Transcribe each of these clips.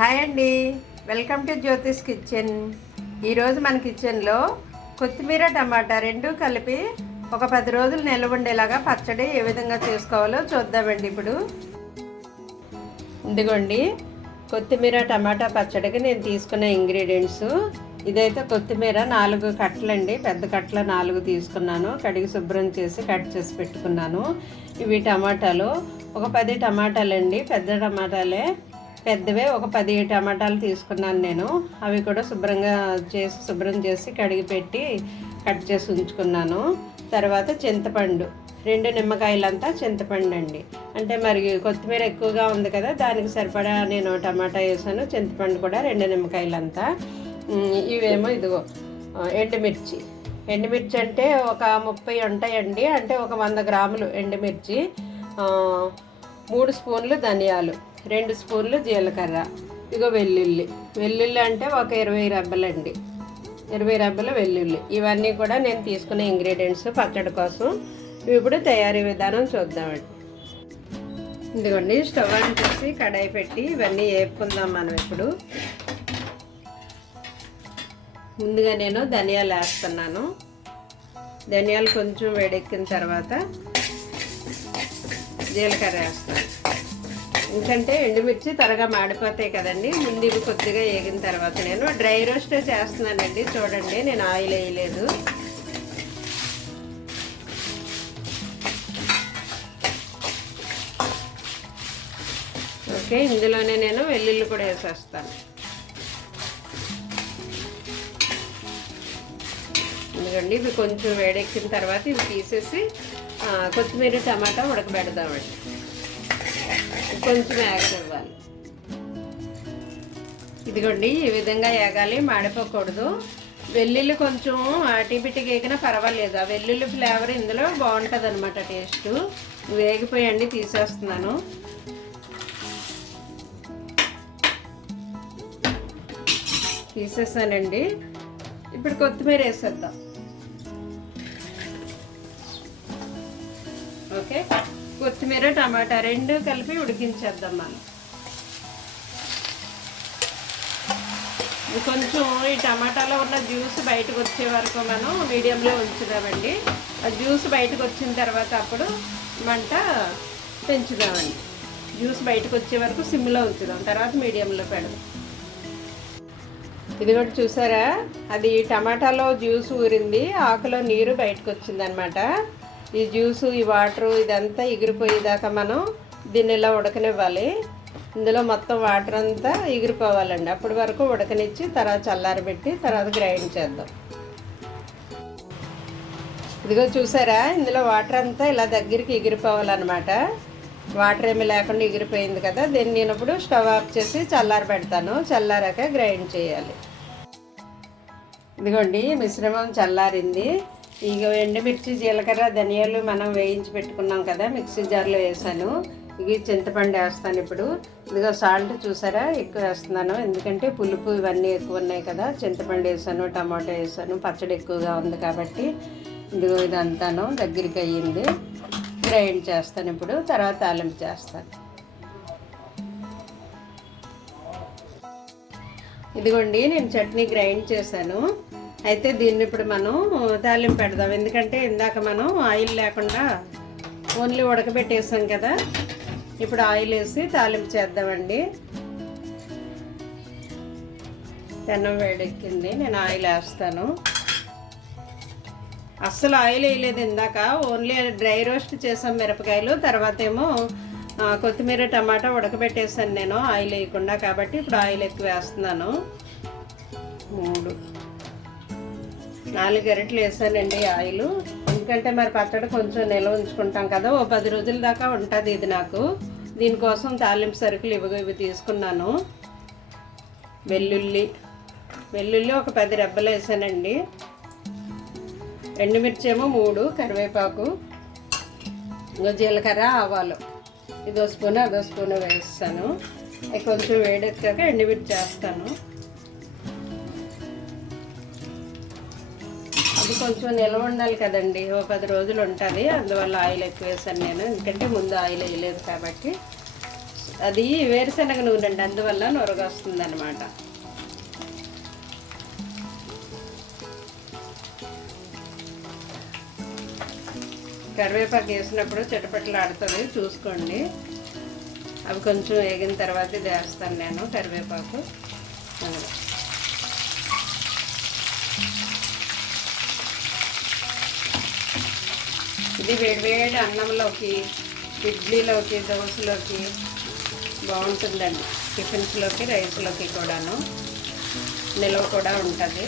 Hi అండి, welcome to Jyothish kitchen. ఈరోజు మన కిచెన్లో కొత్తిమీర టమాటా రెండు కలిపి ఒక 10 రోజులు నిల్వ ఉండేలాగా పచ్చడి ఏ విధంగా చేసుకోవాలో చూద్దామండి. ఇప్పుడు ఇదిగోండి, కొత్తిమీర టమాటా పచ్చడికి నేను తీసుకున్న ఇంగ్రీడియంట్స్. ఇదైతే కొత్తిమీర 4 కట్టలండి, పెద్ద కట్టలు 4 తీసుకున్నాను. కడిగి శుభ్రం చేసి కట్ చేసి పెట్టుకున్నాను. ఇవి టమాటాలు ఒక 10 టమాటాలండి, పెద్ద టమాటాలే, పెద్దవే ఒక 10 టమాటాలు తీసుకున్నాను నేను. అవి కూడా శుభ్రం చేసి కడిగి పెట్టి కట్ చేసి ఉంచుకున్నాను. తర్వాత చింతపండు 2 నిమ్మకాయలంతా చింతపండు అండి. అంటే మరి కొత్తిమీర ఎక్కువగా ఉంది కదా, దానికి సరిపడా నేను టమాటా వేసాను. చింతపండు కూడా 2 నిమ్మకాయలంతా. ఇవేమో ఇదిగో ఎండుమిర్చి అంటే ఒక 30 ఉంటాయండి. అంటే ఒక 100 గ్రాములు ఎండుమిర్చి, 3 స్పూన్లు ధనియాలు, 2 స్పూన్లు జీలకర్ర, ఇగో వెల్లుల్లి అంటే ఒక 20 రెబ్బలండి, 20 రెబ్బల వెల్లుల్లి. ఇవన్నీ కూడా నేను తీసుకునే ఇంగ్రీడియంట్స్ పచ్చడి కోసం. ఇప్పుడు తయారీ విధానం చూద్దామండి. ఇదిగోండి, స్టవ్ ఆన్ చేసి కడాయి పెట్టి ఇవన్నీ వేపుకుందాం మనం. ఇప్పుడు ముందుగా నేను ధనియాలు వేస్తున్నాను. ధనియాలు కొంచెం వేడెక్కిన తర్వాత జీలకర్ర వేస్తాను. ఎందుకంటే ఎండుమిర్చి త్వరగా మాడిపోతాయి కదండి. ముందు ఇవి కొద్దిగా వేగిన తర్వాత నేను డ్రై రోస్ట్ చేస్తున్నానండి. చూడండి, నేను ఆయిల్ వేయలేదు. ఓకే, ఇందులోనే నేను వెల్లుల్లి కూడా వేసేస్తాను. ఎందుకండి ఇవి కొంచెం వేడెక్కిన తర్వాత ఇవి తీసేసి కొత్తిమీర టమాటా ఉడకబెడదామండి. కొంచెం వేగనివ్వాలి. ఇదిగోండి, ఈ విధంగా వేగాలి, మాడిపోకూడదు. వెల్లుల్లి కొంచెం అటిపిటి వేగినా పర్వాలేదు, ఆ వెల్లుల్లి ఫ్లేవర్ ఇందులో బాగుంటుంది అనమాట, టేస్ట్. వేగిపోయండి, తీసేస్తున్నాను. తీసేసానండి. ఇప్పుడు కొత్తిమీర వేసేద్దాం. ఓకే, కొత్తిమీర టమాటా 2 కలిపి ఉడికించేద్దాం మనం. కొంచెం ఈ టమాటాలో ఉన్న జ్యూస్ బయటకు వచ్చే వరకు మనం మీడియంలో ఉంచుదామండి. ఆ జ్యూస్ బయటకు వచ్చిన తర్వాత అప్పుడు మంట పెంచుదామండి. జ్యూస్ బయటకు వచ్చే వరకు సిమ్లో ఉంచుదాం, తర్వాత మీడియంలో పెడదాం. ఇది కూడా చూసారా, అది టమాటాలో జ్యూస్ ఊరింది, ఆకులో నీరు బయటకు వచ్చింది అనమాట. ఈ జ్యూసు, ఈ వాటరు ఇదంతా ఎగిరిపోయేదాకా మనం దీన్ని ఇలా ఉడకనివ్వాలి. ఇందులో మొత్తం వాటర్ అంతా ఎగిరిపోవాలండి. అప్పటి వరకు ఉడకనిచ్చి తర్వాత చల్లారబెట్టి తర్వాత గ్రైండ్ చేద్దాం. ఇదిగో చూసారా, ఇందులో వాటర్ అంతా ఇలా దగ్గరికి ఎగిరిపోవాలన్నమాట. వాటర్ ఏమి లేకుండా ఎగిరిపోయింది కదా. దీన్ని నేను ఇప్పుడు స్టవ్ ఆఫ్ చేసి చల్లారబెడతాను. చల్లారాక గ్రైండ్ చేయాలి. ఇదిగోండి, మిశ్రమం చల్లారింది. ఇక ఎండుమిర్చి, జీలకర్ర, ధనియాలు మనం వేయించి పెట్టుకున్నాం కదా, మిక్సీ జార్లో వేసాను. ఇవి చింతపండు వేస్తాను ఇప్పుడు. ఇదిగో సాల్ట్ చూసారా, ఎక్కువ వేస్తున్నాను ఎందుకంటే పులుపు ఇవన్నీ ఎక్కువ ఉన్నాయి కదా. చింతపండు వేసాను, టమాటో వేసాను, పచ్చడి ఎక్కువగా ఉంది కాబట్టి. ఇదిగో ఇదంతాను దగ్గరికి అయ్యింది. గ్రైండ్ చేస్తాను ఇప్పుడు, తర్వాత తాలింపు చేస్తాను. ఇదిగోండి, నేను చట్నీ గ్రైండ్ చేశాను. అయితే దీన్ని ఇప్పుడు మనం తాలింపు పెడదాం. ఎందుకంటే ఇందాక మనం ఆయిల్ లేకుండా ఓన్లీ ఉడకబెట్టేసాం కదా. ఇప్పుడు ఆయిల్ వేసి తాలింపు చేద్దామండి. పెనం వేడెక్కింది, నేను ఆయిల్ వేస్తాను. అస్సలు ఆయిల్ వేయలేదు ఇందాక, ఓన్లీ డ్రై రోస్ట్ చేసాం మిరపకాయలు. తర్వాత ఏమో కొత్తిమీర టమాటా ఉడకబెట్టేసాను నేను ఆయిల్ వేయకుండా. కాబట్టి ఇప్పుడు ఆయిల్ ఎక్కువ వేస్తున్నాను. 4 గరిటెలు వేసానండి ఆయిల్. ఎందుకంటే మరి పచ్చడి కొంచెం నిల్వ ఉంచుకుంటాం కదా, ఓ 10 రోజుల దాకా ఉంటుంది ఇది నాకు. దీనికోసం తాలింపు సరుకులు ఇవి తీసుకున్నాను. వెల్లుల్లి ఒక 10 రెబ్బలు వేసానండి. ఎండుమిర్చి ఏమో 3, కరివేపాకు, ఇంకా జీలకర్ర, ఆవాలు ఇదో స్పూన్ అదో స్పూన్ వేస్తాను. అవి కొంచెం వేడెక్కాక ఎండుమిర్చి వేస్తాను. అది కొంచెం నిల్వ ఉండాలి కదండి, ఓ 10 రోజులు ఉంటుంది. అందువల్ల ఆయిల్ ఎక్కువ వేసాను నేను, ఎందుకంటే ముందు ఆయిల్ వేయలేదు కాబట్టి. అది వేరుశనగ నూనె అండి, అందువల్ల నొరగ వస్తుంది అనమాట. కరివేపాకు వేసినప్పుడు చిటపట్లు ఆడుతుంది, చూసుకోండి. అవి కొంచెం వేగిన తర్వాత ఇది వేస్తాను నేను, కరివేపాకు. ఇది వేడివేడి అన్నంలోకి, ఇడ్లీలోకి, దోశలోకి బాగుంటుందండి. టిఫిన్స్లోకి, రైస్లోకి కూడాను నిల్వ కూడా ఉంటుంది.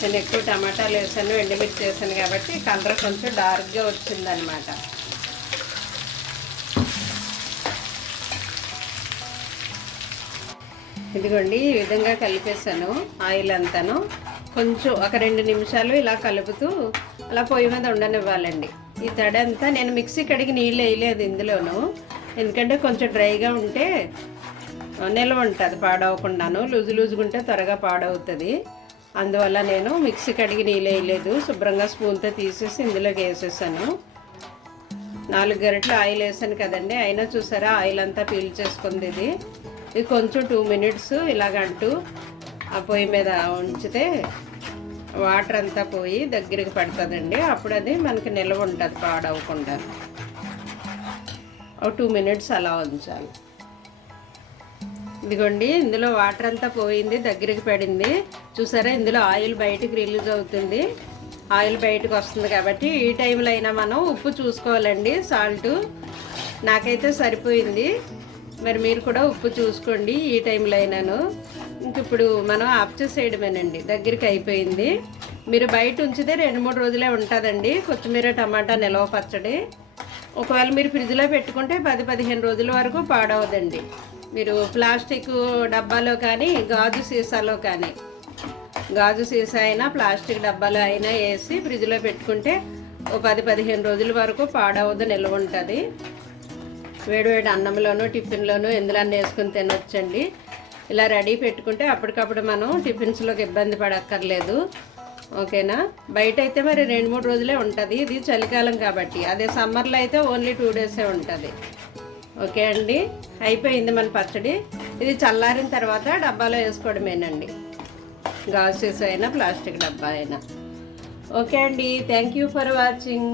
నేను ఎక్కువ టమాటాలు వేసాను, ఎండుమిర్చి వేసాను కాబట్టి కలర్ కొంచెం డార్క్గా వచ్చిందనమాట. ఇదిగోండి, ఈ విధంగా కలిపేసాను. ఆయిల్ అంతాను కొంచెం ఒక 2 నిమిషాలు ఇలా కలుపుతూ అలా పొయ్యి మీద ఉండనివ్వాలండి. ఈ తడి అంతా నేను మిక్సీ కడిగి నీళ్ళు వేయలేదు ఇందులోను, ఎందుకంటే కొంచెం డ్రైగా ఉంటే నిల్వ ఉంటుంది పాడవకుండాను. లూజుగా ఉంటే త్వరగా పాడవుతుంది. అందువల్ల నేను మిక్సీ కడిగి నీళ్ళు వేయలేదు, శుభ్రంగా స్పూన్తో తీసేసి ఇందులోకి వేసేసాను. 4 గరిటెలు ఆయిల్ వేసాను కదండి, అయినా చూసారా ఆయిల్ అంతా పీల్ చేసుకుంది. ఇది కొంచెం 2 మినిట్స్ ఇలాగంటూ ఆ పొయ్యి మీద ఉంచితే వాటర్ అంతా పోయి దగ్గరికి పడుతుందండి. అప్పుడు అది మనకి నిల్వ ఉంటుంది పాడవకుండా. ఒక 2 మినిట్స్ అలా ఉంచాలి. ఇదిగోండి, ఇందులో వాటర్ అంతా పోయింది, దగ్గరికి పడింది. చూసారా, ఇందులో ఆయిల్ బయటకు రిలీజ్ అవుతుంది. ఆయిల్ బయటకు వస్తుంది కాబట్టి ఈ టైంలో అయినా మనం ఉప్పు చూసుకోవాలండి. సాల్ట్ నాకైతే సరిపోయింది, మరి మీరు కూడా ఉప్పు చూసుకోండి ఈ టైంలో అయినాను. ఇంక ఇప్పుడు మనం ఆఫ్ చేసేయడమేనండి, దగ్గరికి అయిపోయింది. మీరు బయట ఉంచితే 2-3 రోజులే ఉంటుందండి కొత్తిమీర టమాటా నిల్వ పచ్చడి. ఒకవేళ మీరు ఫ్రిడ్జ్లో పెట్టుకుంటే 10-15 రోజుల వరకు పాడవదండి. మీరు ప్లాస్టిక్ డబ్బాలో కానీ, గాజు సీసాలో కానీ, గాజు సీసా అయినా ప్లాస్టిక్ డబ్బాలో అయినా వేసి ఫ్రిడ్జ్లో పెట్టుకుంటే ఓ 10-15 రోజుల వరకు పాడవద్దు, నిల్వ ఉంటుంది. వేడివేడి అన్నంలోనూ, టిఫిన్లోనూ ఎందులో వేసుకుని తినొచ్చండి. ఇలా రెడీ పెట్టుకుంటే అప్పటికప్పుడు మనం టిఫిన్స్లోకి ఇబ్బంది పడక్కర్లేదు. ఓకేనా. బయట అయితే మరి 2-3 రోజులే ఉంటుంది, ఇది చలికాలం కాబట్టి. అదే సమ్మర్లో అయితే ఓన్లీ 2 డేసే ఉంటుంది. ఓకే అండి, అయిపోయింది మన పచ్చడి. ఇది చల్లారిన తర్వాత డబ్బాలో వేసుకోవడమేనండి, గాజు సీసా అయినా ప్లాస్టిక్ డబ్బా అయినా. ఓకే అండి, థ్యాంక్ యూ ఫర్ వాచింగ్.